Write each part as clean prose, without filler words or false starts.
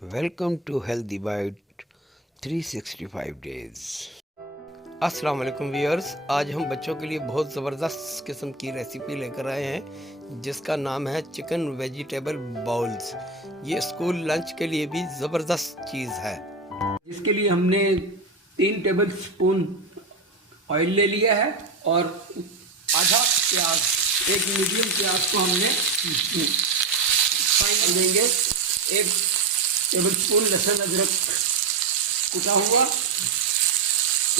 Welcome to healthy bite 365 days. अस्सलाम वालेकुम viewers, आज हम बच्चों के लिए बहुत ज़बरदस्त किस्म की रेसिपी लेकर आए हैं जिसका नाम है चिकन वेजिटेबल बाउल्स। ये स्कूल लंच के लिए भी ज़बरदस्त चीज़ है। इसके लिए हमने 3 टेबल स्पून ऑयल ले लिया है और आधा प्याज, एक मीडियम प्याज को हमने फ्राई कर देंगे। 1 टेबल स्पून लहसुन अदरक कुटा हुआ,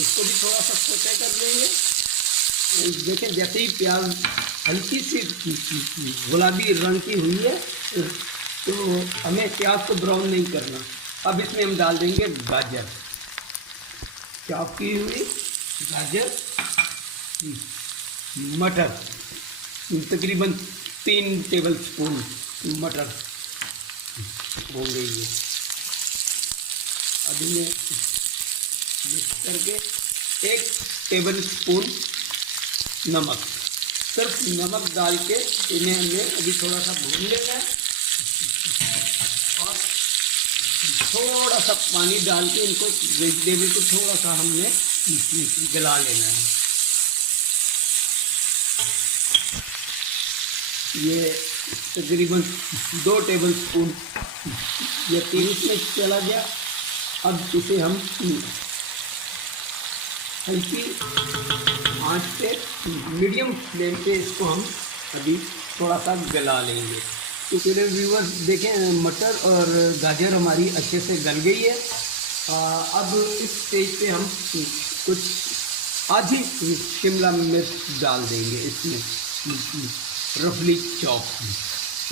इसको भी थोड़ा सा सोते कर लेंगे। देखें जैसे ही प्याज हल्की सी गुलाबी रंग की हुई है तो हमें प्याज को ब्राउन नहीं करना। अब इसमें हम डाल देंगे गाजर, चॉप की हुई गाजर, मटर, तकरीबन 3 टेबल स्पून मटर होंगे ये। अब इन्हें मिक्स करके 1 टेबल स्पून नमक, सिर्फ नमक डाल के इन्हें हमें अभी थोड़ा सा भून लेना है और थोड़ा सा पानी डाल के इनको वेजिटेबल को थोड़ा सा हमने गला लेना है। ये तकरीबन 2 टेबल स्पून या 3 में चला गया। अब इसे हम हल्की आंच पे मीडियम फ्लेम पे इसको हम अभी थोड़ा सा गला लेंगे। तो चलिए व्यूअर्स देखें, मटर और गाजर हमारी अच्छे से गल गई है। अब इस स्टेज पे हम कुछ आधी शिमला मिर्च डाल देंगे इसमें, रफली चॉप।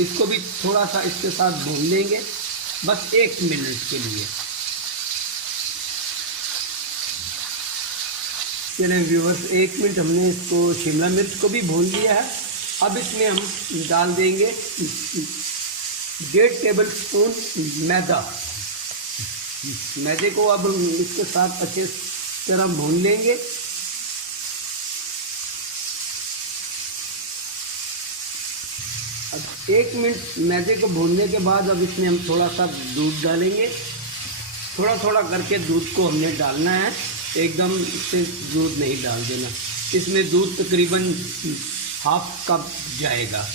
इसको भी थोड़ा सा इसके साथ भून लेंगे, बस 1 मिनट के लिए। चलिए व्यूअर्स, 1 मिनट हमने इसको शिमला मिर्च को भी भून लिया है। अब इसमें हम डाल देंगे 1.5 टेबल स्पून मैदा। मैदे को अब इसके साथ अच्छे तरह भून लेंगे। अब 1 मिनट मैदे को भूनने के बाद अब इसमें हम थोड़ा सा दूध डालेंगे। थोड़ा थोड़ा करके दूध को हमने डालना है, एकदम से दूध नहीं डाल देना। इसमें दूध तकरीबन ½ कप जाएगा।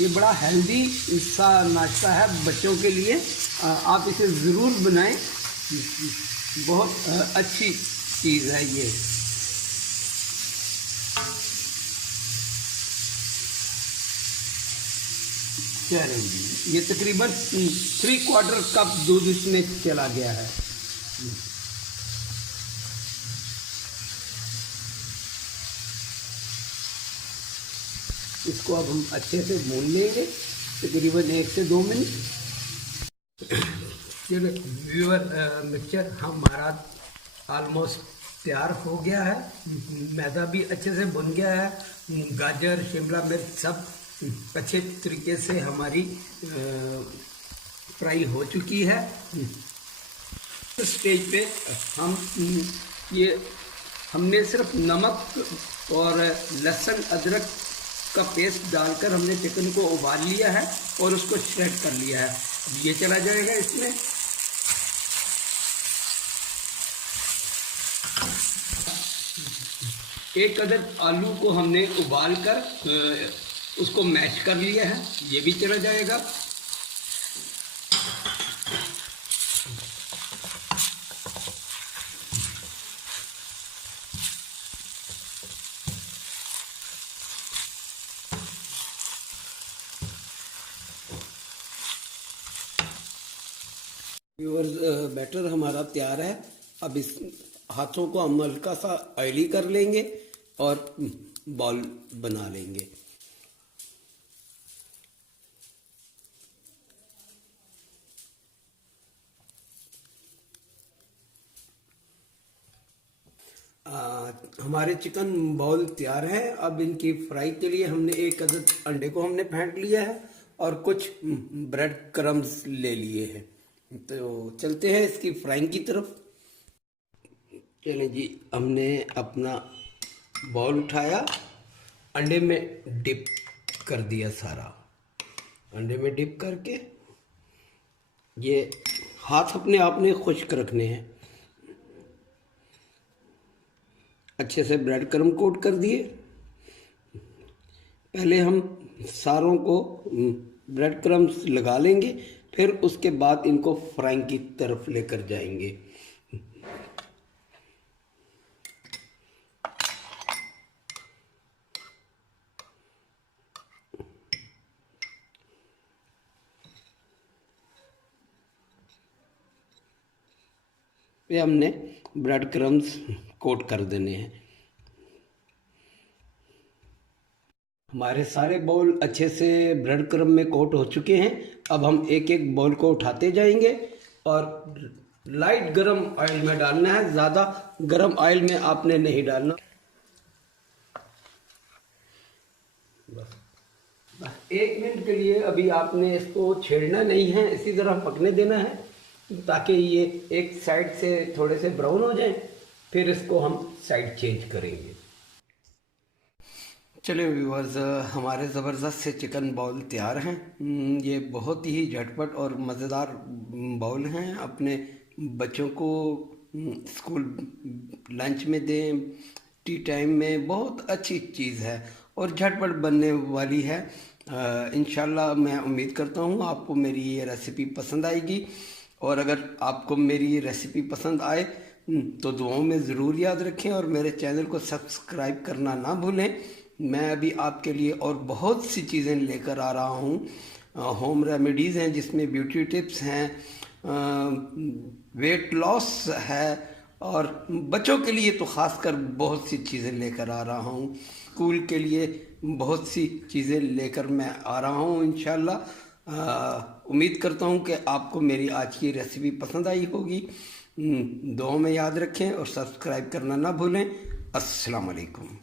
ये बड़ा हेल्दी सा नाश्ता है बच्चों के लिए, आप इसे ज़रूर बनाएं। बहुत अच्छी चीज़ है ये। चलेंगे, ये तकरीबन 3/4 कप दूध इसमें चला गया है। इसको अब हम अच्छे से भून लेंगे तकरीबन 1 से 2 मिनट। चलो व्यूअर, मिक्सचर हमारा ऑलमोस्ट तैयार हो गया है। मैदा भी अच्छे से भुन गया है, गाजर शिमला मिर्च सब अच्छे तरीके से हमारी फ्राई हो चुकी है। इस स्टेज पे हम ये हमने सिर्फ नमक और लहसुन अदरक का पेस्ट डालकर हमने चिकन को उबाल लिया है और उसको श्रेड कर लिया है। ये चला जाएगा इसमें। एक अदद आलू को हमने उबाल कर उसको मैश कर लिया है, ये भी चला जाएगा। व्यूअर्स, बैटर हमारा तैयार है। अब इस हाथों को हम हल्का सा ऑयली कर लेंगे और बॉल बना लेंगे। हमारे चिकन बाउल तैयार है। अब इनकी फ्राई के लिए हमने 1 अदद अंडे को हमने फेंट लिया है और कुछ ब्रेड क्रम्स ले लिए हैं। तो चलते हैं इसकी फ्राइंग की तरफ। चलें जी, हमने अपना बॉल उठाया, अंडे में डिप कर दिया सारा। अंडे में डिप करके ये हाथ अपने आप ने खुश्क रखने हैं। अच्छे से ब्रेड क्रम्ब कोट कर दिए। पहले हम सारों को ब्रेड क्रम्ब्स लगा लेंगे, फिर उसके बाद इनको फ्राइंग की तरफ लेकर जाएंगे। पे हमने ब्रेड क्रम्ब्स कोट कर देने हैं। हमारे सारे बाउल अच्छे से ब्रेड क्रम्ब में कोट हो चुके हैं। अब हम एक एक बाउल को उठाते जाएंगे और लाइट गरम ऑयल में डालना है, ज़्यादा गरम ऑयल में आपने नहीं डालना। बस 1 मिनट के लिए अभी आपने इसको छेड़ना नहीं है, इसी तरह पकने देना है ताकि ये एक साइड से थोड़े से ब्राउन हो जाएं, फिर इसको हम साइड चेंज करेंगे। चलिए व्यूअर्स, हमारे ज़बरदस्त से चिकन बाउल तैयार हैं। ये बहुत ही झटपट और मज़ेदार बाउल हैं। अपने बच्चों को स्कूल लंच में दें, टी टाइम में बहुत अच्छी चीज़ है और झटपट बनने वाली है। इंशाल्लाह मैं उम्मीद करता हूँ आपको मेरी ये रेसिपी पसंद आएगी, और अगर आपको मेरी ये रेसिपी पसंद आए तो दुआओं में ज़रूर याद रखें और मेरे चैनल को सब्सक्राइब करना ना भूलें। मैं अभी आपके लिए और बहुत सी चीज़ें लेकर आ रहा हूँ। होम रेमेडीज़ हैं जिसमें ब्यूटी टिप्स हैं, वेट लॉस है, और बच्चों के लिए तो ख़ासकर बहुत सी चीज़ें लेकर आ रहा हूँ। स्कूल के लिए बहुत सी चीज़ें लेकर मैं आ रहा हूँ इंशाल्लाह। उम्मीद करता हूँ कि आपको मेरी आज की रेसिपी पसंद आई होगी। दुआओं में याद रखें और सब्सक्राइब करना ना भूलें। अस्सलाम वालेकुम।